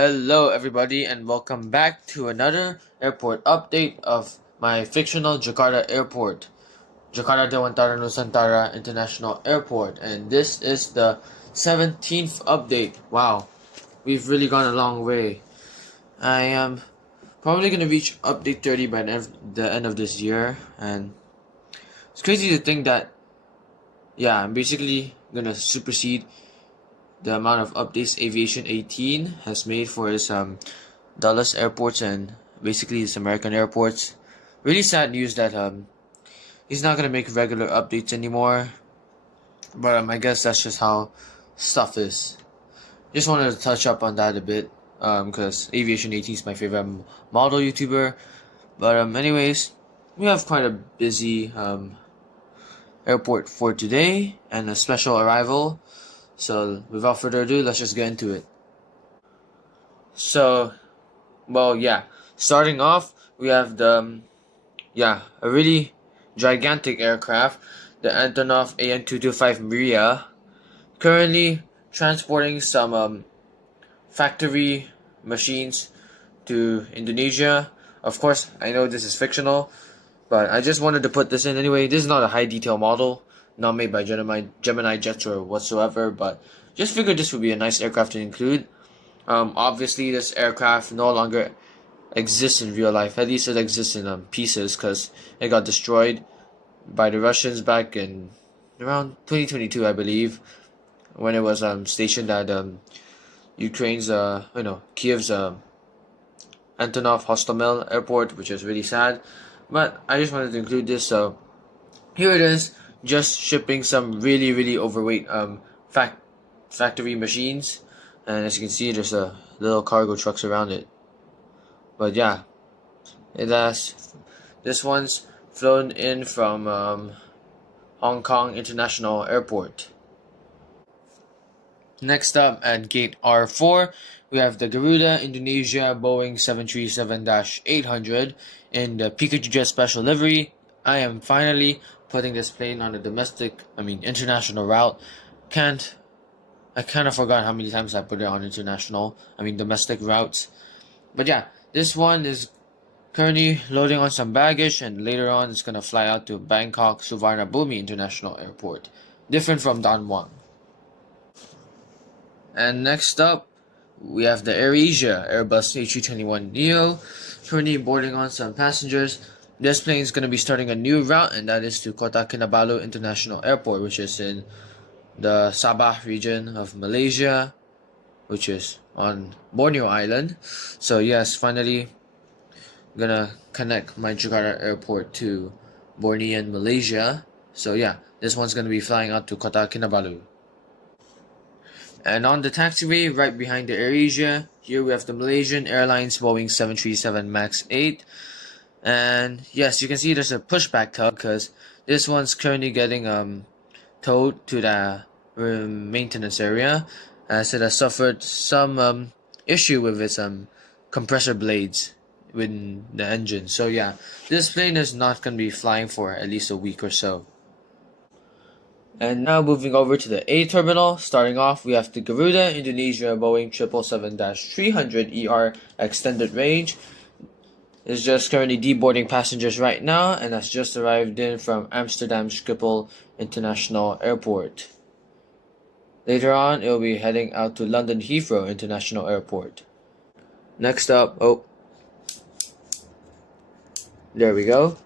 Hello, everybody, and welcome back to another airport update of my fictional Jakarta airport, Jakarta Dewantara-Nusantara International Airport, and this is the 17th update. Wow, we've really gone a long way. I am probably gonna reach update 30 by the end of this year, and it's crazy to think that, yeah, I'm basically gonna supersede the amount of updates Aviation 18 has made for his Dallas airports and basically his American airports. Really sad news that he's not gonna make regular updates anymore. But I guess that's just how stuff is. Just wanted to touch up on that a bit because Aviation 18 is my favorite model YouTuber. But anyways, we have quite a busy airport for today and a special arrival. So without further ado, let's just get into it. So, well, yeah. Starting off, we have a really gigantic aircraft, the Antonov AN225 Mria, currently transporting some factory machines to Indonesia. Of course, I know this is fictional, but I just wanted to put this in anyway. This is not a high detail model, not made by Gemini Jets or whatsoever, but just figured this would be a nice aircraft to include. Obviously, this aircraft no longer exists in real life. At least it exists in pieces because it got destroyed by the Russians back in around 2022, I believe, when it was stationed at Ukraine's, Kiev's Antonov Hostomel airport, which is really sad. But I just wanted to include this, so here it is, just shipping some really overweight factory machines, and as you can see, there's a little cargo trucks around it. But yeah, this one's flown in from Hong Kong International Airport. Next up at gate R4, we have the Garuda Indonesia Boeing 737-800 in the Pikachu Jet Special livery. I am finally putting this plane on a international route. I kind of forgot how many times I put it on domestic routes. But yeah, this one is currently loading on some baggage, and later on it's gonna fly out to Bangkok Suvarnabhumi International Airport, different from Don Muang. And next up, we have the AirAsia Airbus A321neo, currently boarding on some passengers. This plane is going to be starting a new route, and that is to Kota Kinabalu International Airport, which is in the Sabah region of Malaysia, which is on Borneo Island. So yes, finally gonna connect my Jakarta airport to Borneo, Malaysia. So yeah, this one's gonna be flying out to Kota Kinabalu. And on the taxiway, right behind the AirAsia, here we have the Malaysian Airlines Boeing 737 MAX 8. And yes, you can see there's a pushback tug because this one's currently getting towed to the maintenance area, as it has suffered some issue with its compressor blades within the engine. So yeah, this plane is not going to be flying for at least a week or so. And now moving over to the A terminal, starting off we have the Garuda Indonesia Boeing 777-300ER extended range. It's just currently deboarding passengers right now and has just arrived in from Amsterdam Schiphol International Airport. Later on, it will be heading out to London Heathrow International Airport. Next up, there we go.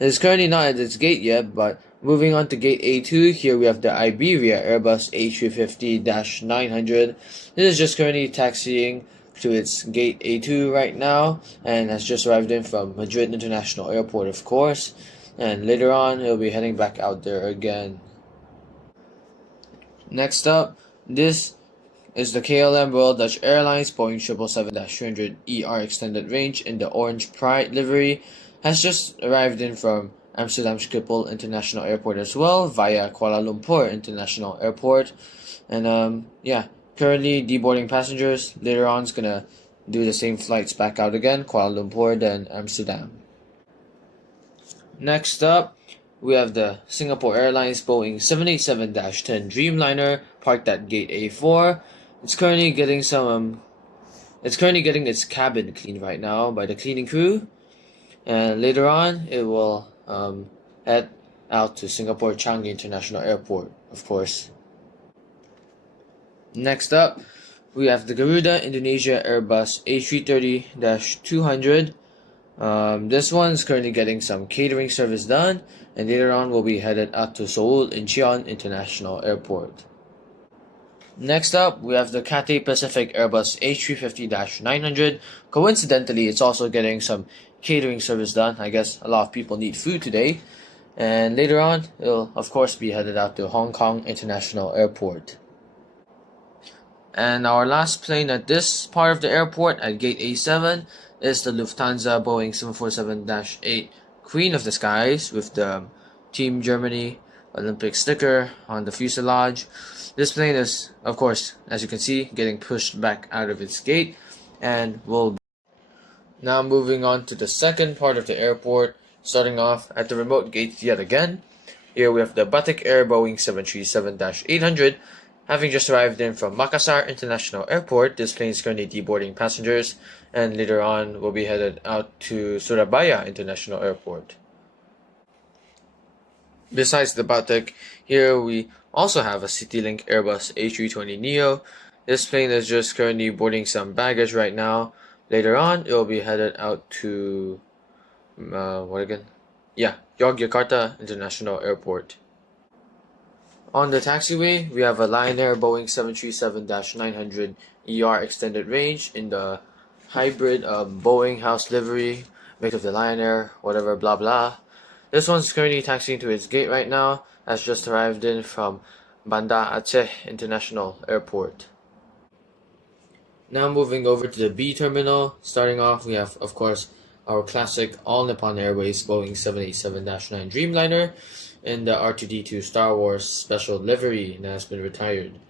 It's currently not at its gate yet, but moving on to gate A2, here we have the Iberia Airbus A350-900. This is just currently taxiing to its gate A2 right now, and has just arrived in from Madrid International Airport, of course, and later on it'll be heading back out there again. Next up, this is the KLM Royal Dutch Airlines Boeing 777-300ER extended range in the Orange Pride livery, has just arrived in from Amsterdam Schiphol International Airport as well, via Kuala Lumpur International Airport, and currently deboarding passengers. Later on, it's gonna do the same flights back out again, Kuala Lumpur, then Amsterdam. Next up, we have the Singapore Airlines Boeing 787-10 Dreamliner parked at gate A4. It's currently getting some It's currently getting its cabin cleaned right now by the cleaning crew, and later on it will head out to Singapore Changi International Airport, of course. Next up, we have the Garuda Indonesia Airbus A330-200. This one's currently getting some catering service done, and later on will be headed out to Seoul Incheon International Airport. Next up, we have the Cathay Pacific Airbus A350-900. Coincidentally, it's also getting some catering service done. I guess a lot of people need food today. And later on, it'll of course be headed out to Hong Kong International Airport. And our last plane at this part of the airport at Gate A7 is the Lufthansa Boeing 747-8 Queen of the Skies with the Team Germany Olympic sticker on the fuselage. This plane is, of course, as you can see, getting pushed back out of its gate, and will now moving on to the second part of the airport, starting off at the remote gate yet again. Here we have the Batik Air Boeing 737-800. Having just arrived in from Makassar International Airport, this plane is currently deboarding passengers, and later on will be headed out to Surabaya International Airport. Besides the Batik, here we also have a CityLink Airbus A320neo. This plane is just currently boarding some baggage right now. Later on, it will be headed out to Jakarta International Airport. On the taxiway, we have a Lion Air Boeing 737-900 ER extended range in the hybrid Boeing house livery, made of the Lion Air, whatever, blah blah. This one's currently taxiing to its gate right now, has just arrived in from Banda Aceh International Airport. Now moving over to the B terminal, starting off we have, of course, our classic All Nippon Airways Boeing 787-9 Dreamliner in the R2-D2 Star Wars special livery and has been retired.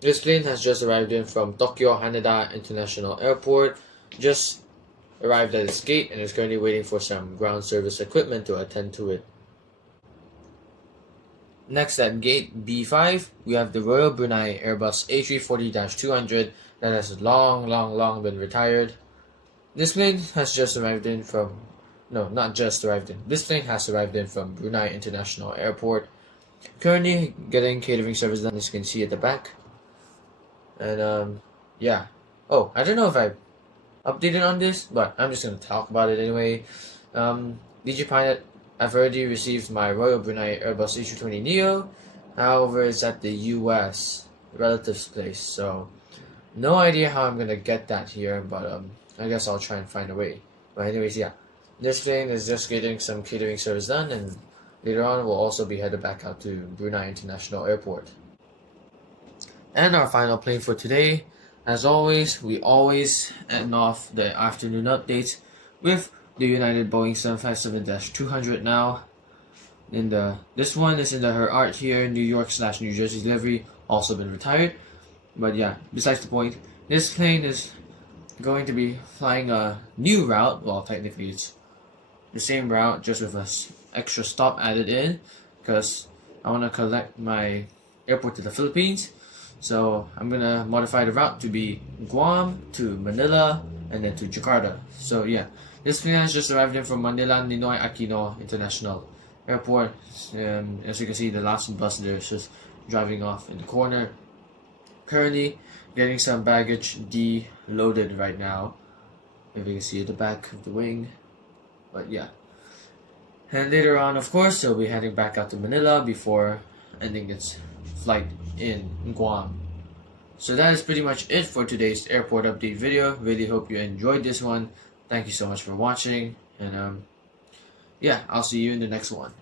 This plane has just arrived in from Tokyo Haneda International Airport, just arrived at its gate and is currently waiting for some ground service equipment to attend to it. Next at gate B5, we have the Royal Brunei Airbus A340-200 that has long been retired. This plane has just arrived in from, no, not just arrived in, this plane has arrived in from Brunei International Airport. Currently getting catering service done, as you can see at the back. And yeah. Oh, I don't know if I updated on this, but I'm just going to talk about it anyway. DigiPilot, I've already received my Royal Brunei Airbus A320neo. However, it's at the US relative's place, so no idea how I'm gonna get that here, but I guess I'll try and find a way. But anyways, yeah, this plane is just getting some catering service done, and later on we'll also be headed back out to Brunei International Airport. And our final plane for today, as always, we always end off the afternoon updates with the United Boeing 757-200 now. This one is in the Her Art here, New York/New Jersey livery, also been retired. But yeah, besides the point, this plane is going to be flying a new route. Well, technically it's the same route, just with a extra stop added in, because I want to connect my airport to the Philippines. So I'm gonna modify the route to be Guam to Manila and then to Jakarta. So yeah, this plane has just arrived in from Manila Ninoy Aquino International Airport. As you can see, the last bus there is just driving off in the corner. Currently getting some baggage deloaded right now. If you can see at the back of the wing. But yeah. And later on, of course, they'll be heading back out to Manila before ending its flight in Guam. So that is pretty much it for today's airport update video. Really hope you enjoyed this one. Thank you so much for watching, and yeah, I'll see you in the next one.